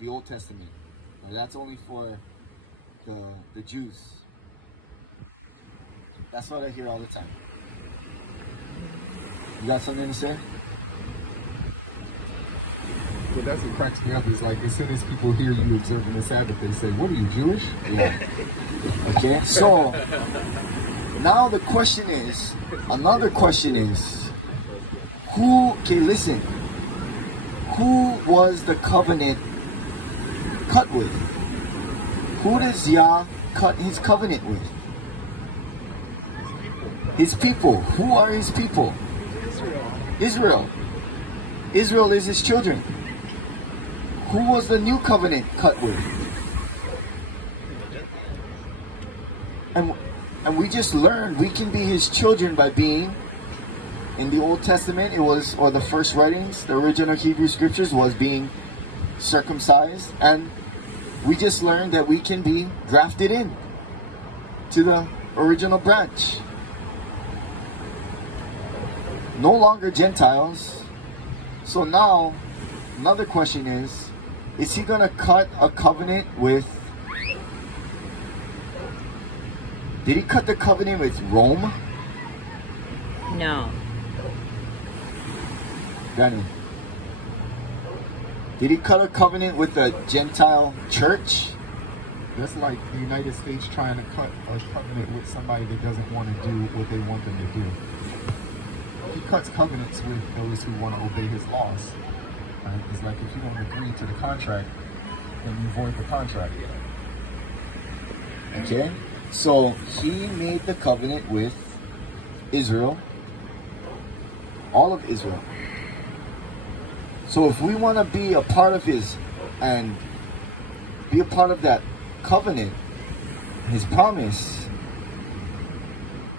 the Old Testament. Now, that's only for the Jews. That's what I hear all the time. You got something to say? But that's what cracks me up is like as soon as people hear you observing the Sabbath, they say, "What are you, Jewish?" Yeah. Okay, so now the question is, another question is, okay, listen, who was the covenant cut with? Who does Yah cut his covenant with? His people. Who are his people? Israel. Israel is his children. Who was the new covenant cut with? And we just learned we can be his children by being, in the Old Testament, it was, or the first writings, the original Hebrew scriptures was being circumcised. And we just learned that we can be grafted in to the original branch. No longer Gentiles. So now, another question is he going to cut a covenant with, did he cut the covenant with Rome? No. Danny, did he cut a covenant with the Gentile church? That's like the United States trying to cut a covenant with somebody that doesn't want to do what they want them to do. He cuts covenants with those who want to obey his laws. Right? It's like if you don't agree to the contract, then you void the contract. Okay, so he made the covenant with Israel, all of Israel. So if we want to be a part of his, and be a part of that covenant, his promise,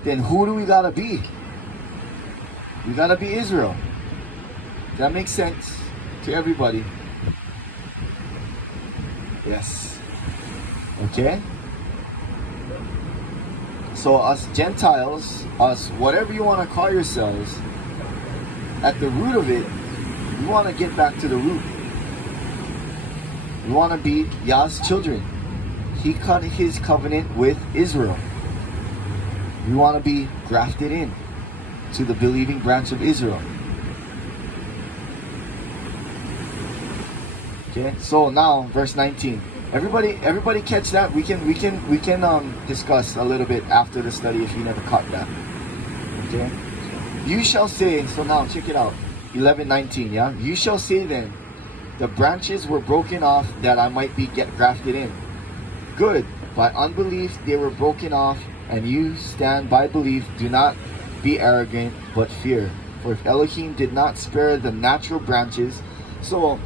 then who do we gotta be? We gotta be Israel. Does that make sense to everybody? Yes. Okay? So us Gentiles, us whatever you want to call yourselves, at the root of it, we want to get back to the root. We want to be Yah's children. He cut his covenant with Israel. We want to be grafted in to the believing branch of Israel. Okay, so now verse 19. Everybody catch that? We can discuss a little bit after the study if you never caught that. Okay? You shall say, so now check it out. 11:19, yeah? You shall say then, the branches were broken off that I might be grafted in. Good. By unbelief they were broken off, and you stand by belief. Do not be arrogant, but fear. For if Elohim did not spare the natural branches, so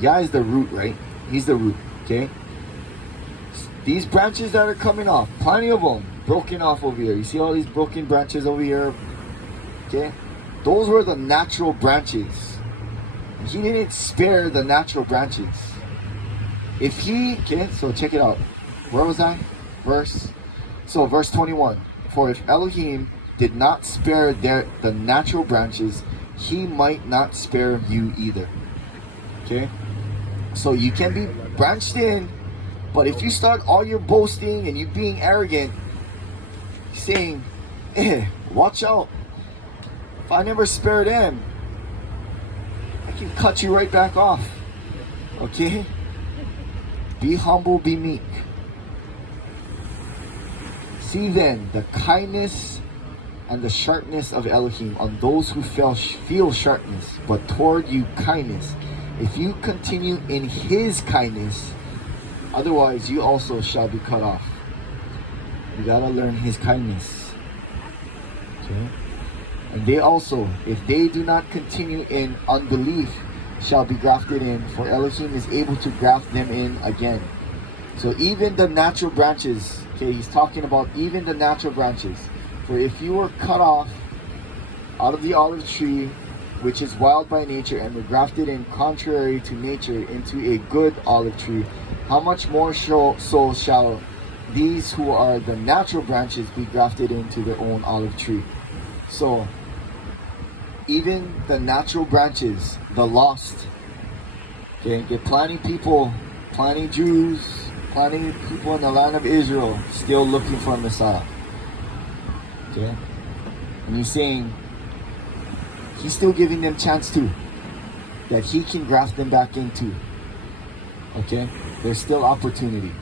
Yah is the root, right? He's the root, okay? These branches that are coming off, plenty of them, broken off over here. You see all these broken branches over here? Okay? Those were the natural branches. He didn't spare the natural branches. If he, okay, so check it out. Where was I? Verse 21. For if Elohim did not spare the natural branches, he might not spare you either. Okay? So you can be branched in, but if you start all your boasting and you being arrogant, saying, watch out. If I never spare them, I can cut you right back off. Okay? Be humble, be meek. See then the kindness and the sharpness of Elohim on those who feel sharpness, but toward you kindness. If you continue in his kindness, otherwise you also shall be cut off. You gotta learn his kindness. Okay? And they also, if they do not continue in unbelief, shall be grafted in, for Elohim is able to graft them in again. So even the natural branches, okay, he's talking about even the natural branches. For if you were cut off out of the olive tree, which is wild by nature, and were grafted in contrary to nature into a good olive tree, how much more so shall these who are the natural branches be grafted into their own olive tree? So even the natural branches, the lost, Okay, get plenty people, plenty Jews, plenty people in the land of Israel still looking for a Messiah. Okay, and he's saying he's still giving them chance too, that he can graft them back into. Okay, there's still opportunity.